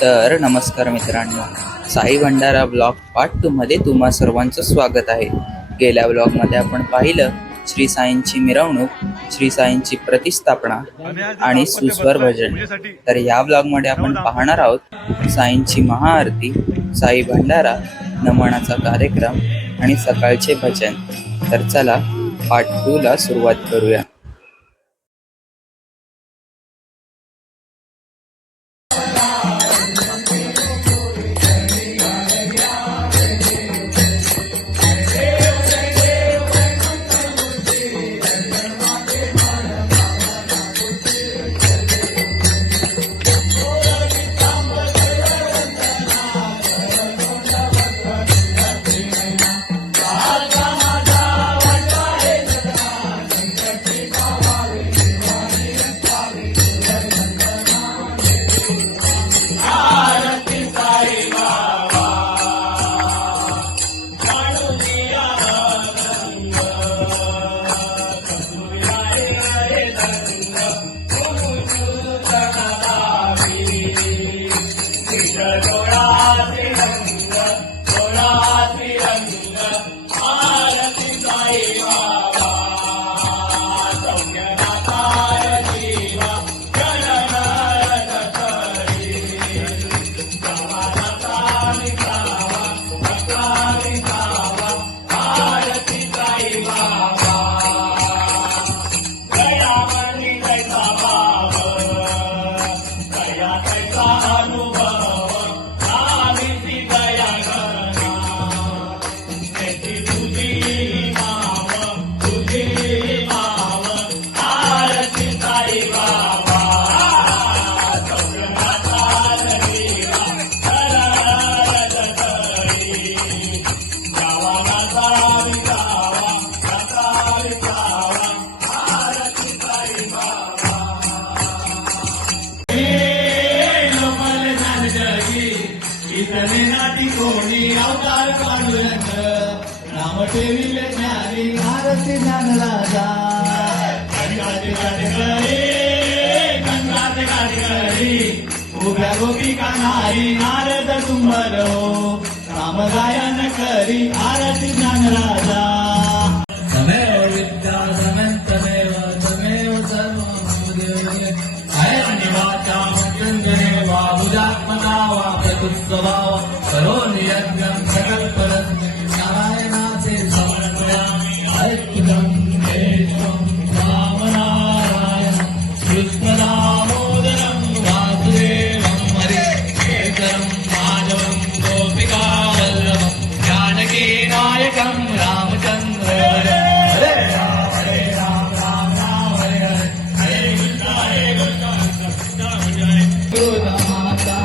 तर नमस्कार मित्रांनो, साई भंडारा ब्लॉग पार्ट 2 मध्ये तुम्हा सर्वांचं स्वागत आहे. गेल्या ब्लॉगमध्ये आपण पाहिलं श्री साईंची मिरवणूक, श्री साईंची प्रतिस्थापना आणि सुस्वर भजन. तर या ब्लॉगमध्ये आपण पाहणार आहोत साईंची महाआरती, साई भंडारा, नमनाचा कार्यक्रम आणि सकाळचे भजन. तर चला पार्ट 2 ला सुरुवात करूया. गोपिका नारी नारद सुंदरो राम गायन करी आरती ज्ञान राजा तमेव विद्या तमेव तमेव सर्वं आयनि वाचा मृत्युंजने वा बुधात्मना वा प्रतुस्वभाव करोमि यज्ञं सकलपरस्मै नारायणाचे समर्पयामि ऐक्यं केशवं रामनारायण कृष्णदामोदरं वासुदेवं माधवं गोपिका वल्लभं जानकी नायकं रामचंद्र हरे राम राम राम हरे हरे हरे कृष्ण गोदा माता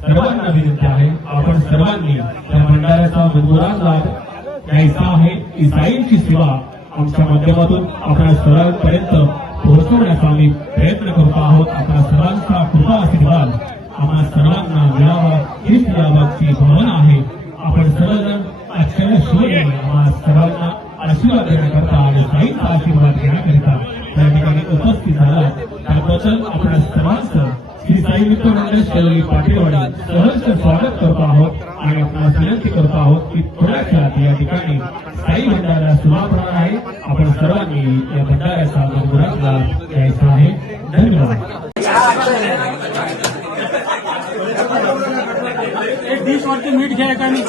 सर्वांना विनंती आहे, आपण सर्वांनी त्या भंडाऱ्याचा मनमुराद लाभ घ्यायचा आहे. ईसाईंची सेवा आमच्या माध्यमातून आपल्या सर्वांपर्यंत पोहोचवण्याचा आम्ही प्रयत्न करत आहोत. आपल्या सर्वांचा कृपा आशीर्वाद आम्हाला सर्वांना मिळावा हीच याबाबतची भावना आहे. आपण सर्वजण आश्चर्यशिवाय आम्हाला सर्वांना आशीर्वाद देण्याकरता आणि साईंचा आशीर्वाद घेण्याकरिता त्या ठिकाणी उपस्थित झाला त्याबद्दल आपल्या सर्वांचं श्री साई मित्र मंडळ शेवली पाटीलवाडी सहर्ष स्वागत करतो आहोत आणि आपल्याला विनंती करतो आहोत की थोड्या वेळात या ठिकाणी साई भंडारा सुरू होणार आहे. आपण सर्वांनी या भंडाऱ्याचा मनमुराद लाभ घ्यायचा आहे. धन्यवाद. एक डिश वरती मीठ घ्यायचं आणि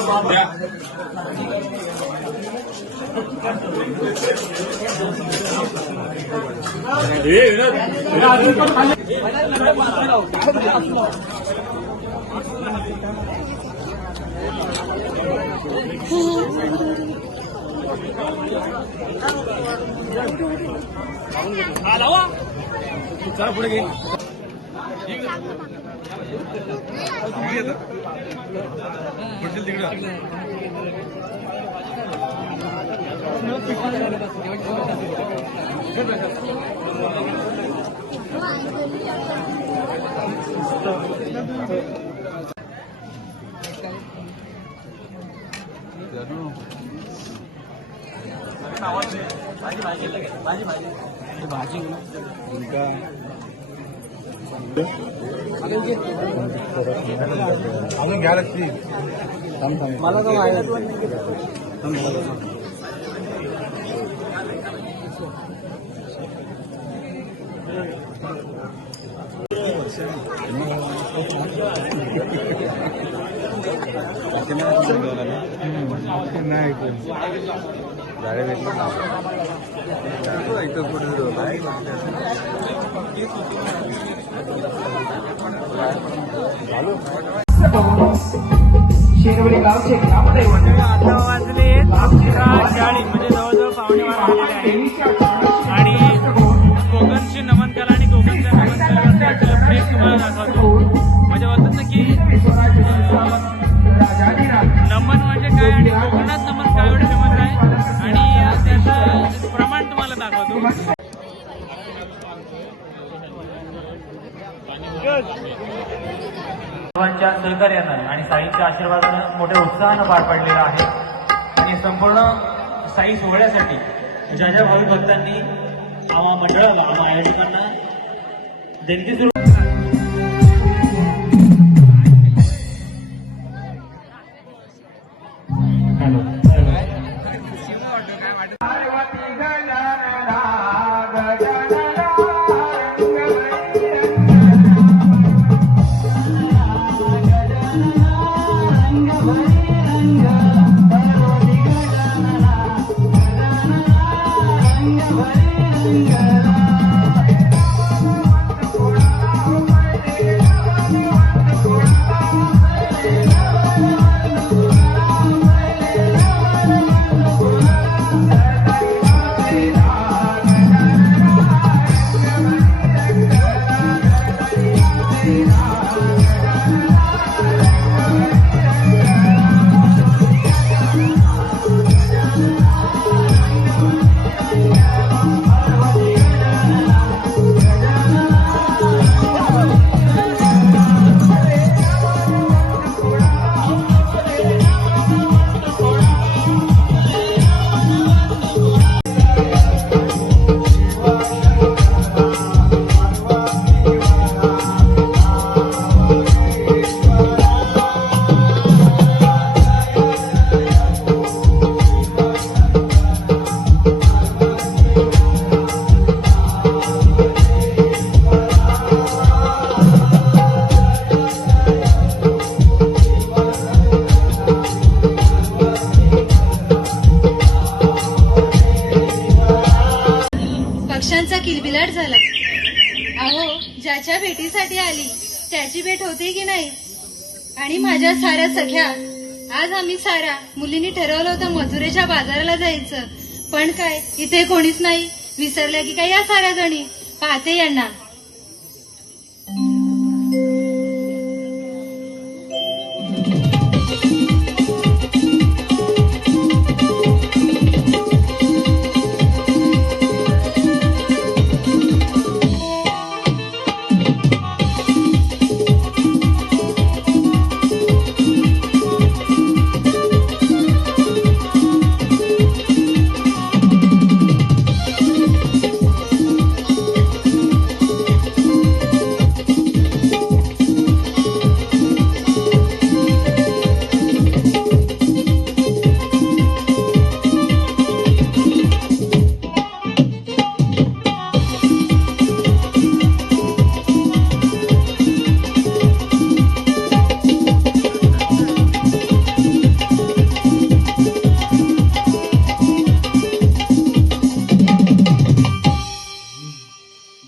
चला पुढे घे. अजून घ्या लागते मला तर माहिती नाही गाड्या भेटलं शेरवली गावचे ग्रामदैवत 11 वाजले 40 म्हणजे जवळजवळ पावणे 12 झालेले आहे आणि कोकणशी नमन कला आणि कोकणच्या नमन कलेवरती प्रेम तुम्हाला दाखवतो. म्हणजे बोलतात ना की नमन म्हणजे काय आणि कोकणात नमन काय एवढे फेमस आहे आणि त्याचं प्रमाण तुम्हाला दाखवतो. सर्वांच्या सहकार्यानं आणि साईच्या आशीर्वादानं मोठ्या उत्साहानं पार पडलेला आहे आणि संपूर्ण साई सोहळ्यासाठी ज्या ज्या भाविक भक्तांनी आम्हा मंडळाला आम्हा आयोजकांना देणगी सुरू त्याच्या भेटीसाठी आली. त्याची भेट होते की नाही? आणि माझ्या साऱ्या सख्या, आज आम्ही साऱ्या मुलींनी ठरवलं होतं मथुरेच्या बाजाराला जायचं. पण काय, इथे कोणीच नाही. विसरल्या की काय या साऱ्या जणी? पाहते यांना.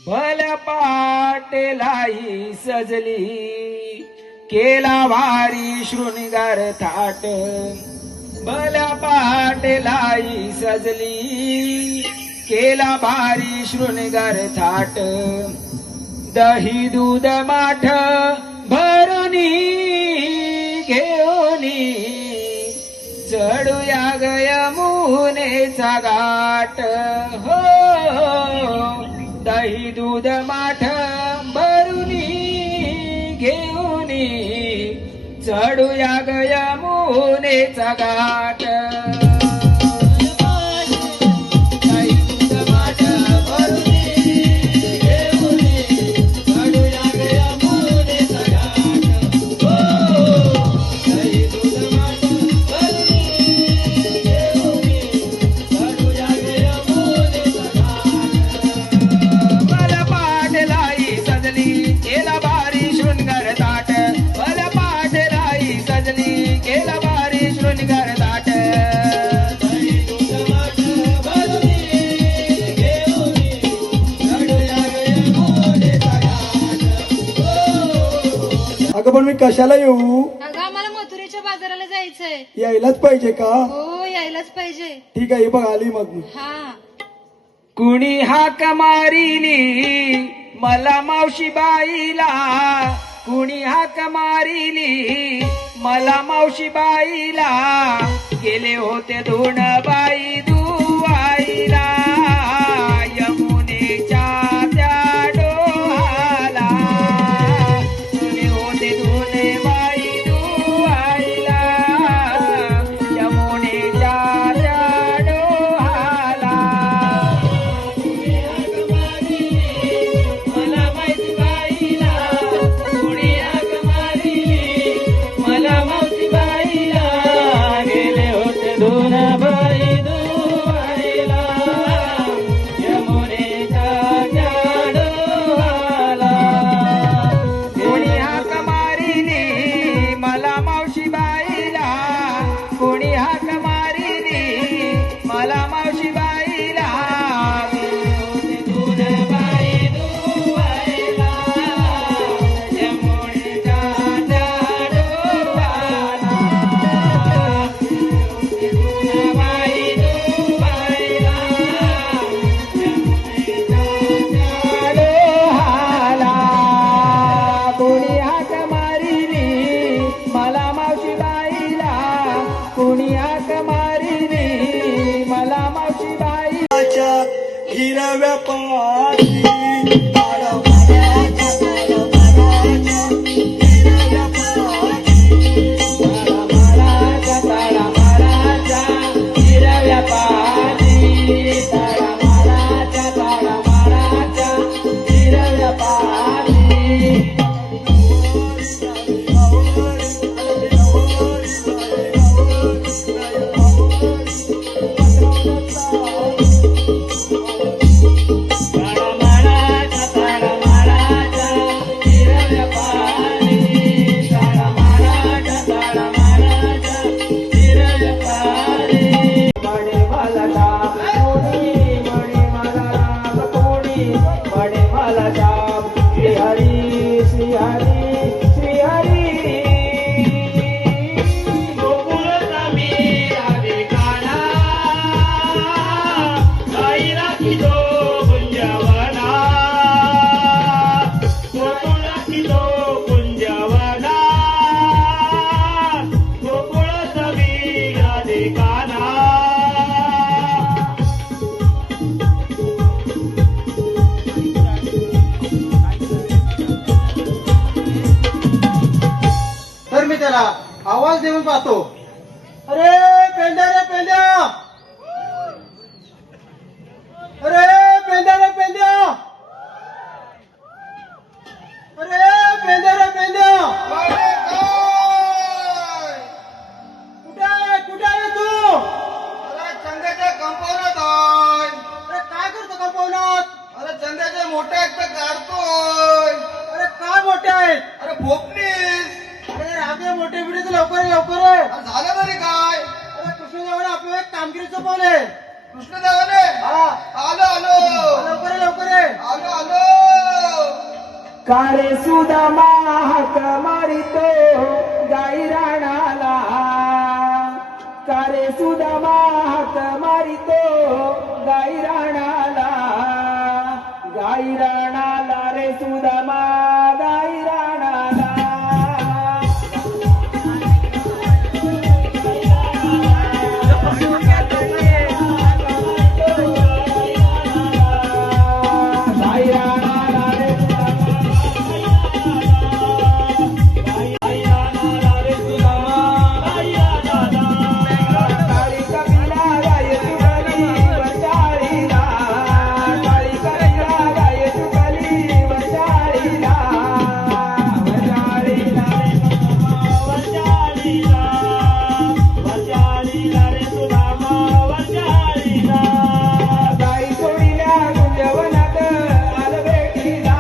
भल्या पाटेलाई सजली केला भारी शृंगार थाट. भल्या पाटेलाई सजली केला भारी शृंगार थाट. दही दूध माठ भरुनी घेऊनी चढूया गया मुनेचा घाट. हो दही दूध माठ भरुनी घेऊनी चढूया गया मुनेचा घाट. दही दूध माठ भरुनी घेऊनी चढूया गया मुनेचा घाट. हो दही दूध माठ भरुनी घेऊनी चढूया गया मुनेचा घाट. भल्या पाटेलाई सजली केला भारी शृंगार थाट. भल्या पाटेलाई सजली केला भारी शृंगार थाट. दही दूध माठ भरुनी घेऊनी चढूया गया मुनेचा घाट. अगं पण मी कशाला येऊ? अगं आम्हाला मथुरेच्या बाजाराला जायचंय. यायलाच पाहिजे का? हो यायलाच पाहिजे. ठीक आहे, हे बघ आली मग मी. हा. कुणी हाक मारिली मला मावशी बाईला. कुणी हाक मारिली मला मावशी बाईला. गेले होते दोन बाई दुवाईला यमुनेच्या त्या डोहाला. गेले होते दोन बाई दुवाईला यमुनेच्या त्या डोहाला. मला माहिती बाईला. कुणी हाक मारिली मला मावशी बाईला. गेले होते दोन बाई दुवाईला यमुनेच्या त्या डोहाला. कुणी हाक मारिली मला मावशी बाईला. कुणी हाक मारिली मला मावशी बाईला. गेले होते दोन बाई दुवाईला यमुनेच्या त्या डोहाला. गेले होते दोन बाई दुवाईला यमुनेच्या त्या डोहाला. कोणी हाक मारिली मला मावशी बाईला. कोणी हाक मारिली मला मावशी बाईला. हिरव्या पाठी माराच्या ताडा माराच्या हिरव्या पाठी. ताडा माराच्या ताडा माराच्या हिरव्या पाठी. ताडा मारा रे काना तर मी त्याला आवाज देऊन पाहतो. अरे पेंड्या रे पेंड्या, अरे पेंड्या रे पेंड्या, अरे पेंड्या रे पेंड्या, कुठे आहे तू? अरे चंद्याच्या कंपाऊंडात आहे. अरे काय करतो कंपाऊंडात? अरे चंद्याचे मोठे आहेत तर काढतोय. अरे काय मोठे आहेत? अरे भोपणीस. अरे रागे मोठे बिडे तर लवकर ये, लवकर ये. अरे झालं तरी काय? अरे कृष्णदेवाने आपल्याला एक कामगिरी सोपवले. कृष्णदेवाने हा आलो आलो लवकर ये, लवकर ये. आलो आलो. कारे सुदामा हाक मारितो गाई राणाला, कारे सुदामा हाक मारितो गाई राणाला, गाई राणाला रे सुदामा गाई राणाला. गाई राणाला रे काळी कपिला गाय तुकली वरचाळीला, काळी कपिला गाय तुकली वरचाळीला, वरचाळीला रे सुदामा वरचाळीला. गाई सोडील्या गुंजवनात आलं भेटीला,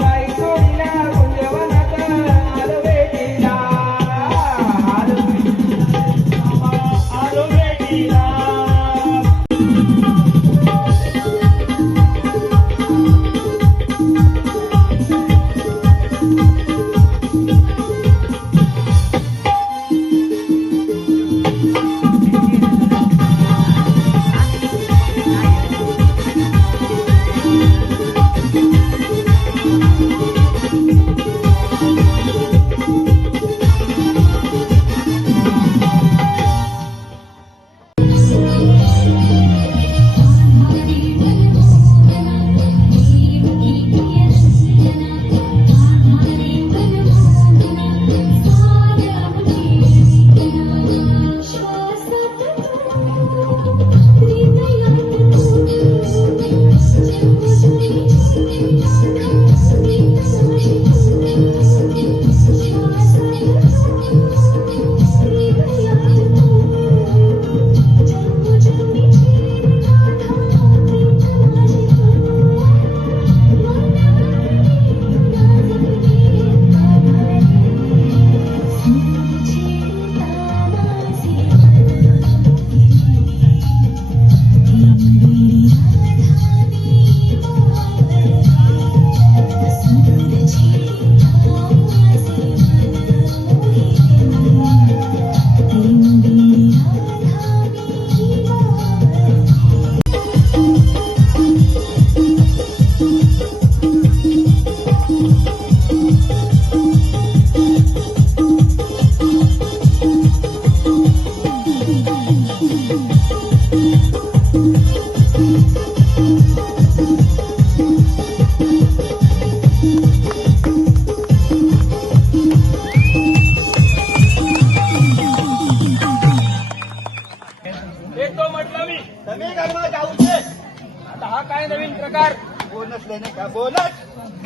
गाई सोडील्या गुंजवनात आलं भेटीला, आलो भेटीला. एक तो म्हटलं मी તમે ઘરમાં જાવું છે. आता हा काय नवीन प्रकार? બોનસ લઈને કા બોનસ?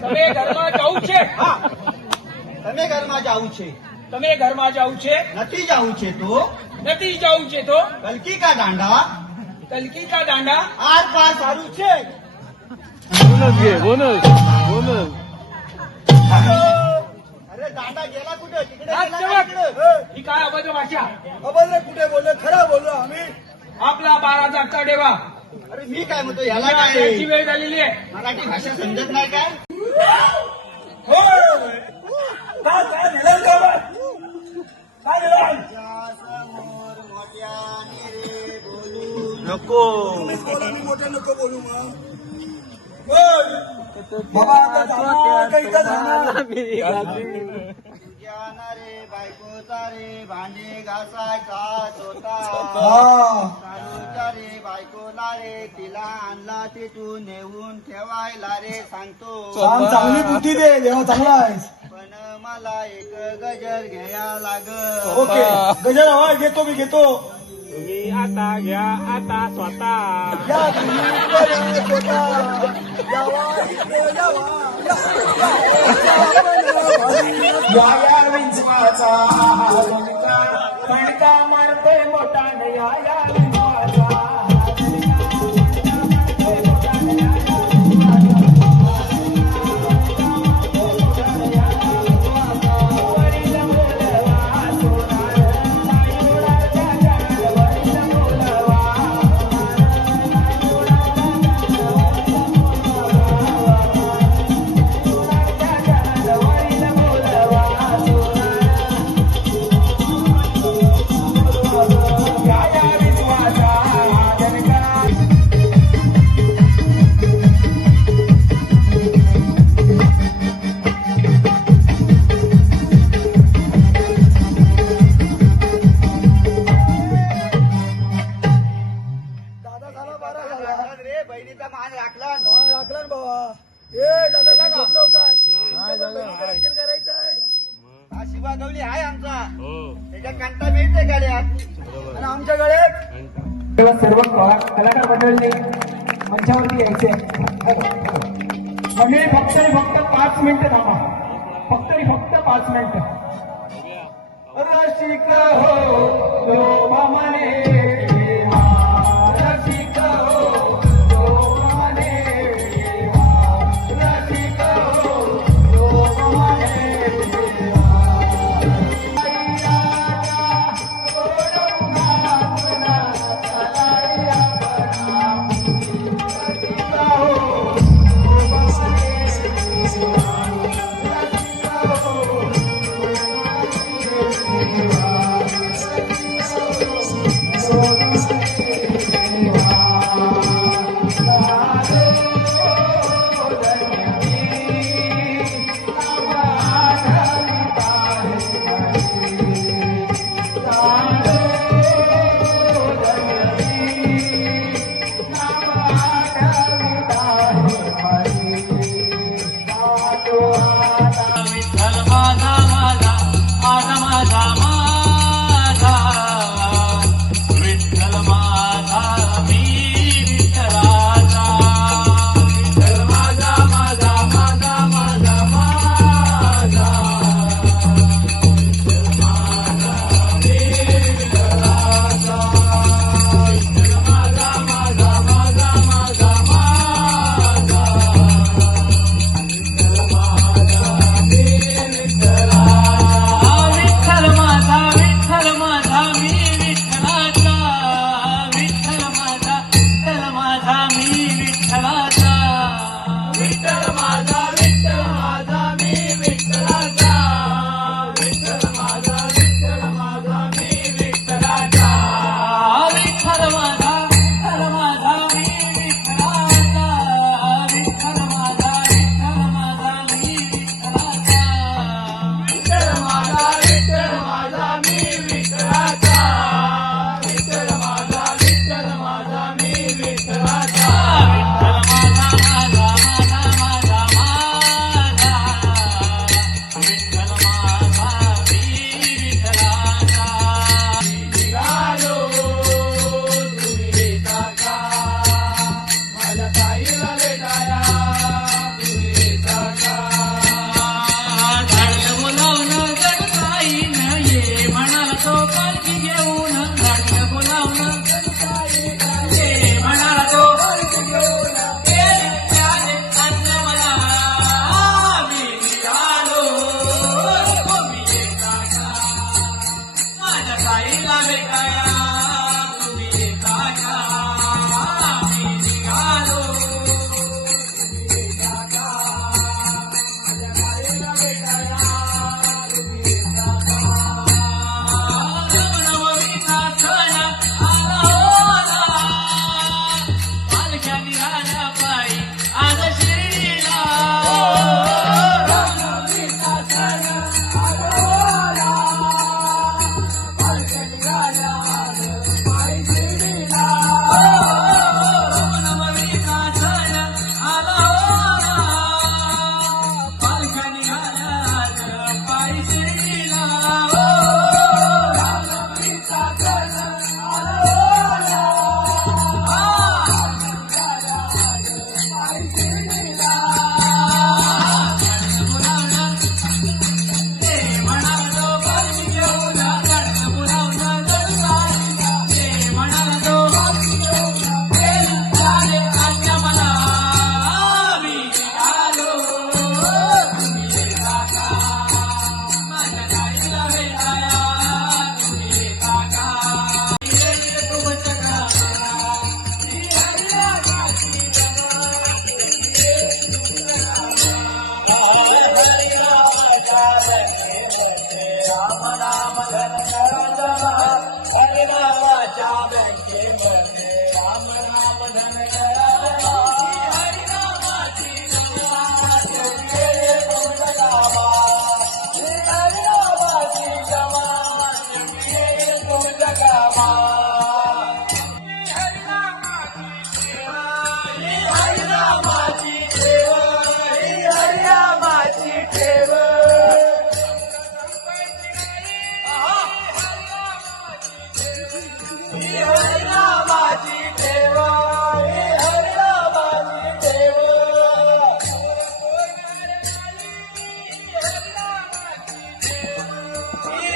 તમે ઘરમાં જાવું છે. હા તમે ઘરમાં જાવું છે. તમે ઘરમાં જાવું છે. નથી જાવું છે તો નથી જાવું છે તો કલકી કા દાંડા, કલકી કા દાંડા આર પાર સારું છે. अरे दांडा गेला कुठे? तिकडे गेला का इकडे? ही काय अबद्ध भाषा? अबद्ध कुठे बोललो? खरं बोललो आम्ही. आपला 12 जागचा देवा. अरे मी काय म्हणतो याला काय याची वेळ झालेली आहे. मराठी भाषा समजत नाही काय? नको मोठ्या नको बोलू मग. बाबा आता जाणार, काही का जाणार? रे बायकोचा रे भांडे घासायचा होता चालूच्या रे बायकोला रे तिला आणला तिथून नेऊन ठेवायला रे सांगतो चांगली बुद्धी दे देवा चांगला आहेस. पण मला एक गजर घ्याया लाग ओके गजर हवा घेतो मी घेतो. तुम्ही आता घ्या आता स्वतः या तुम्ही परत होता. यावा इकडे यावा. या विंचवाचा फणका मारते मोठा या विंचवाचा. रे बहिणीचा मान राखला राखला बाबा. ए दादा झोपलो काय रक्षण करायचं आहे. हा शिवा गवली आहे आमचा त्याच्या कंटा मिळते गाड्यात आणि आमच्या गळ्यात सर्व कलाकार मंडळींनी मंचावरती यायचे. मंडळी फक्त 5 मिनिटं थांबा. फक्त 5 मिनिटं. रसिक हो लोभा मने रसिक हो लोभा मने रसिक हो लोभा मने हरिनामाची ठेव हरिनामाची ठेव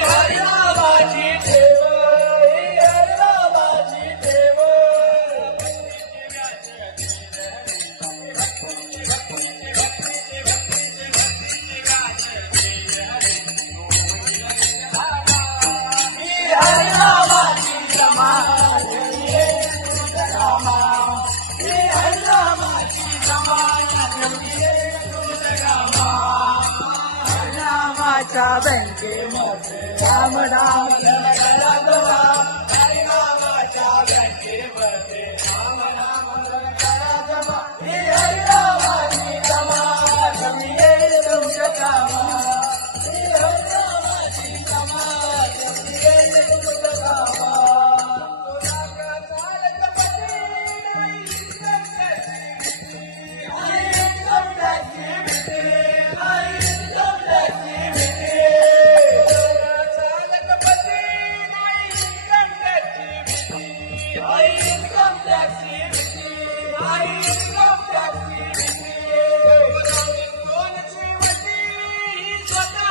हरिनामाची ठेव हरिनामाची ठेव हरिनामाची समाधी हरिनामाची समाधी हरिनामाच्या बँकेमध्ये राम राम जगला हरिनामाच्या बँकेमध्ये राम राम जगला हरिनामाची समाधी येईल तुमच्या कामा हरिनामाची समाधी येईल तुमच्या कामा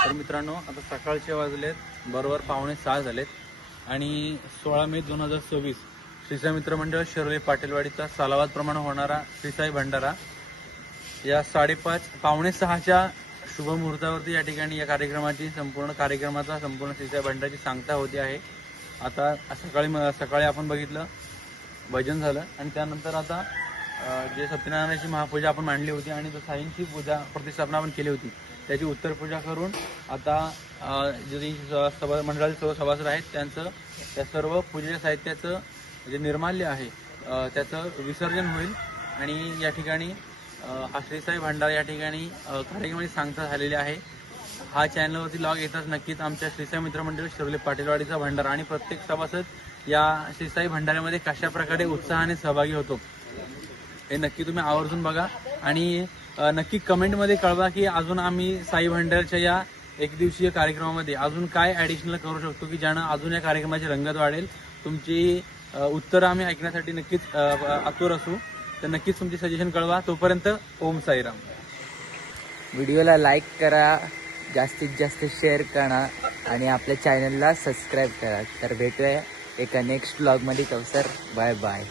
तर मित्रांनो, आता सकाळचे वाजलेत बरोबर 5:45 झालेत आणि 16 मे 2024 श्रीसाई मित्र मंडळ शिरोली पाटीलवाडीचा सालावादप्रमाणे होणारा श्रीसाई भंडारा या 5:30 5:45च्या शुभमुहूर्तावरती या ठिकाणी या कार्यक्रमाचा संपूर्ण श्रीसाई भंडाराची सांगता होती आहे. आता सकाळी आपण बघितलं भजन झालं आणि त्यानंतर आता जे सत्यनारायणाची महापूजा आपण मांडली होती आणि साईंची पूजा प्रतिष्ठापना आपण केली होती त्याची उत्तर पूजा करून आता जे मंडळाचे सर्व सभासद आहेत त्यांचं त्या सर्व पूजेच्या साहित्याचं जे निर्माल्य आहे त्याचं विसर्जन होईल आणि या ठिकाणी हा श्रीसाई भंडारा या ठिकाणी कार्यक्रमाची सांगता झालेली आहे. हा चॅनलवरती लॉग येताच नक्कीच आमच्या श्रीसाई मित्र मंडळ शिरोली पाटीलवाडीचा भंडारा आणि प्रत्येक सभासद या श्रीसाई भंडाऱ्यामध्ये कशा प्रकारे उत्साहाने सहभागी होतो हे नक्की तुम्ही आवर्जून बघा आणि नक्की कमेंटमध्ये कळवा की अजून आम्ही साई भंडारच्या या एक दिवसीय कार्यक्रमामध्ये अजून काय ॲडिशनल करू शकतो की ज्यानं अजून या कार्यक्रमाची रंगत वाढेल. तुमची उत्तरं आम्ही ऐकण्यासाठी नक्कीच आतुर असू. तर नक्कीच तुमची सजेशन कळवा. तोपर्यंत ओम साईराम. व्हिडिओला लाईक करा, जास्तीत जास्त शेअर करा आणि आपल्या चॅनलला सबस्क्राईब करा. तर भेटूया एका नेक्स्ट व्लॉगमध्ये. कवसर बाय बाय.